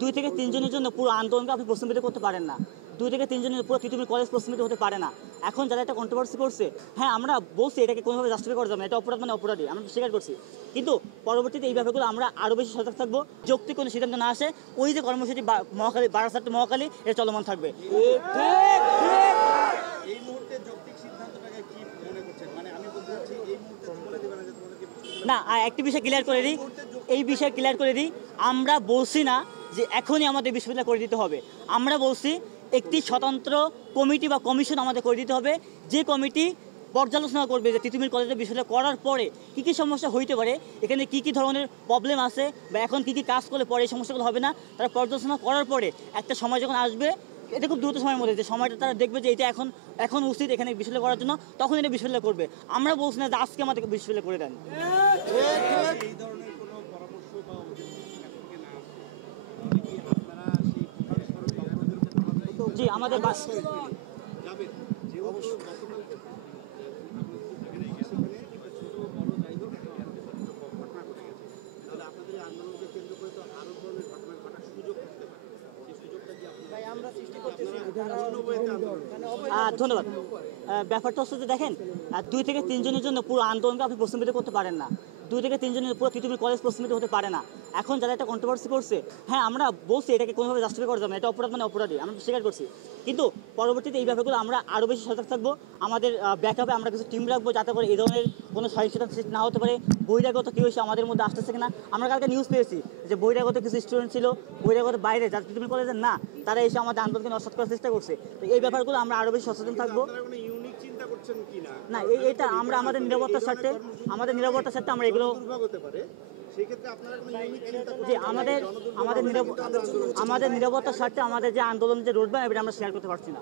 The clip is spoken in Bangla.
2 থেকে 3 জনের জন্য পুরো আন্দোলনকে আপনি প্রশ্নবিদ্ধ করতে পারেন না। 2 থেকে 3 জনের পুরো তিতুমির কলেজ প্রশ্নবিদ্ধ হতে পারে না। এখন যারা একটা কন্ট্রোভার্সি করছে, হ্যাঁ আমরা বলছি এটাকে কোনোভাবে জাস্টিফাই করা যাবে না, এটা অপরাধ মানে অপরাধী, আমরা স্বীকার করছি। কিন্তু পরবর্তীতে এই ব্যাপারগুলো আমরা আরও বেশি সজাগ থাকবো, যৌক্তিক কোনো সিদ্ধান্ত না আসে ওই যে কর্মসূচি মহাখালী বারাসাত মহাখালী এটা চলমান থাকবে। এই মুহূর্তে যৌক্তিক সিদ্ধান্তটাকে কি মনে করছেন? মানে আমি বলতে চাচ্ছি এই মুহূর্তে বলে দিবেন না যে তোমাদেরকে না, একটি বিষয় ক্লিয়ার করে দিই, এই বিষয় ক্লিয়ার করে দিই, আমরা বলছি না যে এখনই আমাদের বিশ্ববিদ্যালয় করে দিতে হবে। আমরা বলছি একটি স্বতন্ত্র কমিটি বা কমিশন আমাদের করে দিতে হবে, যে কমিটি পর্যালোচনা করবে যে তিতুমির কলেজে বিশ্ববিদ্যালয় করার পরে কী কী সমস্যা হইতে পারে, এখানে কী কী ধরনের প্রবলেম আছে বা এখন কী কী কাজ করলে পরে এই সমস্যাগুলো হবে না। তারা পর্যালোচনা করার পরে একটা সময় যখন আসবে, এটা খুব দ্রুত সময়ের মধ্যে যে সময়টা তারা দেখবে যে এটা এখন উচিত এখানে বিশ্ববিদ্যালয় করার জন্য, তখন এটা বিশ্ববিদ্যালয় করবে। আমরা বলছি না যে আজকে আমাদেরকে বিশ্ববিদ্যালয় করে দেন। এই ধরনের কোনো পরামর্শ বা থেকে না আসে কি আপনারা সেই সড়ক অবরোধের কথা জি, আমাদের যাবেন যে অবশ্যই গতকাল আপনি সেখানে একটা ছোট বড় যাই হোক একটা ঘটনা ঘটে গেছে, তাহলে আপনাদের এই আন্দোলনকে কেন্দ্র করে তো আরো ধরনের ঘটনা ঘটার সুযোগ থাকতে পারে, সেই সুযোগটা কি আমরা সৃষ্টি করতেছি? ধন্যবাদ। ব্যাপারটা হচ্ছে যে দেখেন, 2 থেকে 3 জনের জন্য পুরো আন্দোলনকে আপনি প্রশ্নবিদ্ধ করতে পারেন না। 2 থেকে 3 জনের পুরো তিতুমির কলেজ প্রশ্নবিদ্ধ হতে পারে না। এখন যারা একটা কন্ট্রোভার্সি করছে, হ্যাঁ আমরা বলছি এটাকে কোনোভাবে জাস্টিফাই করা যাবে না, এটা অপরাধ মানে অপরাধী, আমরা স্বীকার করছি। কিন্তু পরবর্তীতে এই ব্যাপারগুলো আমরা আরও বেশি সজাগ থাকবো, আমাদের ব্যাকআপে আমরা কিছু টিম রাখবো যাতে করে এই ধরনের কোনো সহিংসতা সৃষ্টি না হতে পারে। বহিরাগত কেউ এসে আমাদের মধ্যে আসতেছে কিনা, আমরা কালকে নিউজ পেয়েছি যে বহিরাগত কিছু স্টুডেন্ট ছিল, বহিরাগত বাইরে যারা তিতুমির কলেজের না, তারা এসে আমাদের আন্দোলনকে নস্বাত করার চেষ্টা করছে। তো এই ব্যাপারগুলো আমরা আরও বেশি সচেতন থাকবো। ইউনিক চিন্তা করছেন কিনা না, এটা আমরা আমাদের নিরাপত্তার স্বার্থে আমরা এগুলো হতে পারে, সেক্ষেত্রে আপনারা কোনো ইউনিক চিন্তা যে আমাদের নিরাপত্তার স্বার্থে আমাদের যে আন্দোলন যে রোডম্যাপ এটা আমরা শেয়ার করতে পারছি না।